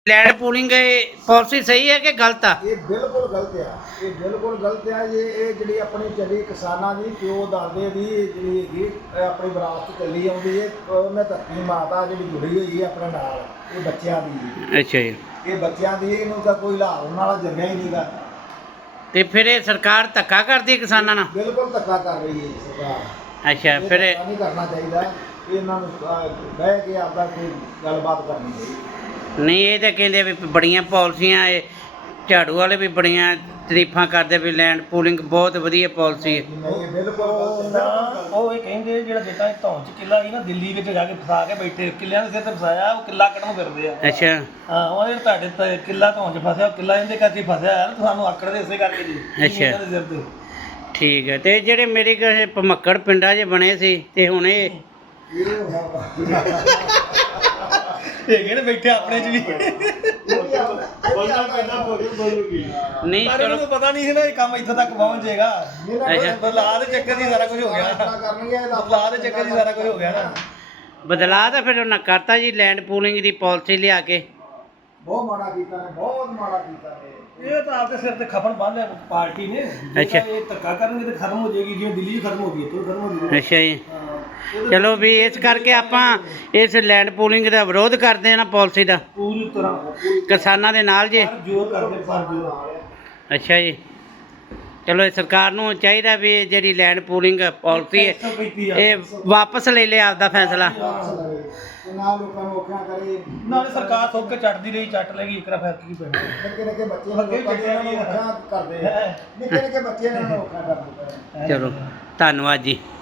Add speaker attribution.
Speaker 1: Land pooling policy सही है कि गलत आ?
Speaker 2: ਇਹ ਬਿਲਕੁਲ ਗਲਤ ਆ। ਇਹ ਬਿਲਕੁਲ ਗਲਤ ਆ। ਇਹ ਜਿਹੜੀ ਆਪਣੀ ਚੱਲੀ ਕਿਸਾਨਾਂ ਦੀ ਪਿਓ ਦਾਦੇ ਦੀ ਜਿਹੜੀ ਹੈਗੀ ਆਪਣੀ ਵਿਰਾਸਤ ਚੱਲੀ ਆਉਂਦੀ ਹੈ। ਉਹਨੇ ਧਰਤੀ ਮਾਤਾ ਜਿਹੜੀ ਜੁੜੀ ਹੋਈ ਹੈ ਆਪਣੇ ਨਾਲ, ਇਹ ਬੱਚਿਆਂ ਦੀ।
Speaker 1: अच्छा जी।
Speaker 2: ਇਹ ਬੱਚਿਆਂ ਦੀ, ਇਹਨੂੰ ਤਾਂ ਕੋਈ ਹਿਲਾਉਣ ਵਾਲਾ ਜੰਮਿਆ ਹੀ ਨਹੀਂਗਾ।
Speaker 1: ਤੇ ਫਿਰ ਇਹ ਸਰਕਾਰ ਧੱਕਾ ਕਰਦੀ ਹੈ ਕਿਸਾਨਾਂ ਨਾਲ?
Speaker 2: ਬਿਲਕੁਲ ਧੱਕਾ ਕਰ ਰਹੀ ਹੈ ਸਰਕਾਰ।
Speaker 1: ਅੱਛਾ
Speaker 2: ਇਹ
Speaker 1: ਫਿਰ
Speaker 2: ਧੱਕਾ ਨਹੀਂ ਕਰਨਾ ਚਾਹੀਦਾ। ਇਹਨਾਂ ਨੂੰ ਬਹਿ ਕੇ ਆਪਦਾ ਕੋਈ ਗੱਲਬਾਤ ਕਰਨੀ ਚਾਹੀਦੀ।
Speaker 1: ਨਹੀਂ, ਇਹ ਤਾਂ ਕਹਿੰਦੇ ਵੀ ਬੜੀਆਂ ਪਾਲਿਸੀਆਂ ਇਹ ਝਾੜੂ ਵਾਲੇ ਵੀ ਬੜੀਆਂ ਤਾਰੀਫਾਂ ਕਰਦੇ ਵੀ ਲੈਂਡ ਪੂਲਿੰਗ ਬਹੁਤ ਵਧੀਆ ਪਾਲਿਸੀ ਹੈ।
Speaker 2: ਨਹੀਂ, ਬਿਲਕੁਲ ਗਲਤ ਹੈ।
Speaker 3: ਉਹ ਇਹ ਕਹਿੰਦੇ ਜਿਹੜਾ ਜਿੱਦਾਂ ਧੌਣ ਚ ਕਿੱਲਾ ਸੀ ਨਾ, ਦਿੱਲੀ ਵਿੱਚ ਜਾ ਕੇ ਫਸਾ ਕੇ ਬੈਠੇ, ਕਿੱਲਿਆਂ ਦੇ ਸਿਰ ਤੇ ਫਸਾਇਆ, ਉਹ ਕਿੱਲਾ ਕੱਢਣ ਫਿਰਦੇ ਆ।
Speaker 1: ਅੱਛਾ
Speaker 3: ਹਾਂ, ਉਹ ਜਿਹੜਾ ਤੁਹਾਡੇ ਤੇ ਕਿੱਲਾ ਧੌਣ ਚ ਫਸਿਆ, ਉਹ ਕਿੱਲਾ ਇਹਦੇ ਕਰਕੇ ਫਸਿਆ ਹੈ ਨਾ, ਤੁਹਾਨੂੰ ਆਕੜਦੇ ਇਸੇ ਕਰਕੇ ਜੀ।
Speaker 1: ਅੱਛਾ।
Speaker 3: ਇਹਨਾਂ ਦੇ ਸਿਰ ਤੇ
Speaker 1: ਠੀਕ ਹੈ। ਤੇ ਜਿਹੜੇ ਮੇਰੇ ਕੋਲ ਭਮੱਕੜ ਪਿੰਡਾਂ 'ਚ ਬਣੇ ਸੀ ਤੇ ਹੁਣ ਇਹ
Speaker 3: ਹੈਗੇ ਨੇ ਬੈਠੇ ਆਪਣੇ ਚ ਵੀ।
Speaker 1: ਨਹੀਂ
Speaker 3: ਪਰ
Speaker 1: ਚਲੋ
Speaker 3: ਉਹਨੂੰ ਪਤਾ ਨਹੀਂ ਸੀ ਨਾ ਇਹ ਕੰਮ ਇੱਥੋਂ ਤੱਕ ਪਹੁੰਚ ਜਾਏਗਾ।
Speaker 1: ਅੱਛਾ।
Speaker 3: ਬਦਲਾਅ ਦੇ ਚੱਕਰ ਦੀ ਸਾਰਾ ਕੁਝ ਹੋ ਗਿਆ। ਬਦਲਾਅ ਦੇ ਚੱਕਰ ਦੀ ਸਾਰਾ ਕੁਝ ਹੋ ਗਿਆ ਨਾ।
Speaker 1: ਬਦਲਾਅ ਤਾਂ ਫਿਰ ਉਹਨਾਂ ਕਰਤਾ ਜੀ ਲੈਂਡ ਪੂਲਿੰਗ ਦੀ ਪਾਲਿਸੀ ਲਿਆ ਕੇ।
Speaker 2: ਬਹੁਤ ਮਾੜਾ ਕੀਤਾ ਨੇ, ਬਹੁਤ ਮਾੜਾ ਕੀਤਾ ਨੇ।
Speaker 3: ਇਹ ਤਾਂ ਆਪਦੇ ਸਿਰ ਤੇ ਖਪਣ ਬੰਨ ਲਿਆ ਪਾਰਟੀ ਨੇ।
Speaker 1: ਅੱਛਾ।
Speaker 3: ਇਹ ਧੱਕਾ ਕਰਨਗੇ ਤੇ ਖਤਮ ਹੋ ਜਾਏਗੀ, ਜਿਵੇਂ ਦਿੱਲੀ 'ਚ ਖਤਮ ਹੋ ਗਈ, ਇੱਥੋਂ ਖਤਮ ਹੋ ਜਾਏਗੀ।
Speaker 1: ਅੱਛਾ ਜੀ। ਚਲੋ ਵੀ ਇਸ ਕਰਕੇ ਆਪਾਂ ਇਸ ਲੈਂਡ ਪੂਲਿੰਗ ਦਾ ਵਿਰੋਧ ਕਰਦੇ ਹਾਂ ਨਾ, ਪਾਲਿਸੀ ਦਾ
Speaker 3: ਪੂਰੀ ਤਰ੍ਹਾਂ
Speaker 1: ਕਿਸਾਨਾਂ ਦੇ ਨਾਲ ਜੇ।
Speaker 3: ਜੋਰ ਕਰਦੇ ਪਰ ਜੋਰ।
Speaker 1: ਅੱਛਾ ਜੀ। ਚਲੋ ਇਹ ਸਰਕਾਰ ਨੂੰ ਚਾਹੀਦਾ ਵੀ ਇਹ ਜਿਹੜੀ ਲੈਂਡ ਪੂਲਿੰਗ ਪਾਲਿਸੀ ਹੈ ਇਹ ਵਾਪਸ ਲੈ ਲਿਆ ਆਪਦਾ ਫੈਸਲਾ।
Speaker 2: ਤੇ ਨਾ ਲੋਕਾਂ ਨੂੰ ਔਖਾ ਕਰੇ।
Speaker 3: ਨਾਲੇ ਸਰਕਾਰ ਥੋਕ ਕੇ ਚੱਟਦੀ ਰਹੀ, ਚੱਟ ਲੈਗੀ, ਇੱਕ ਰਾ ਫੈਰ ਕੀ ਪੈਣਾ।
Speaker 2: ਨਿੱਕੇ ਨਿੱਕੇ ਬੱਚੇ ਨੂੰ ਲੋਕਾਂ ਨੂੰ ਔਖਾ ਕਰਦੇ ਆ। ਨਿੱਕੇ ਨਿੱਕੇ ਬੱਚੇ ਇਹਨਾਂ ਨੂੰ ਔਖਾ ਕਰ ਦਿੱਤਾ।
Speaker 1: ਚਲੋ ਧੰਨਵਾਦ ਜੀ।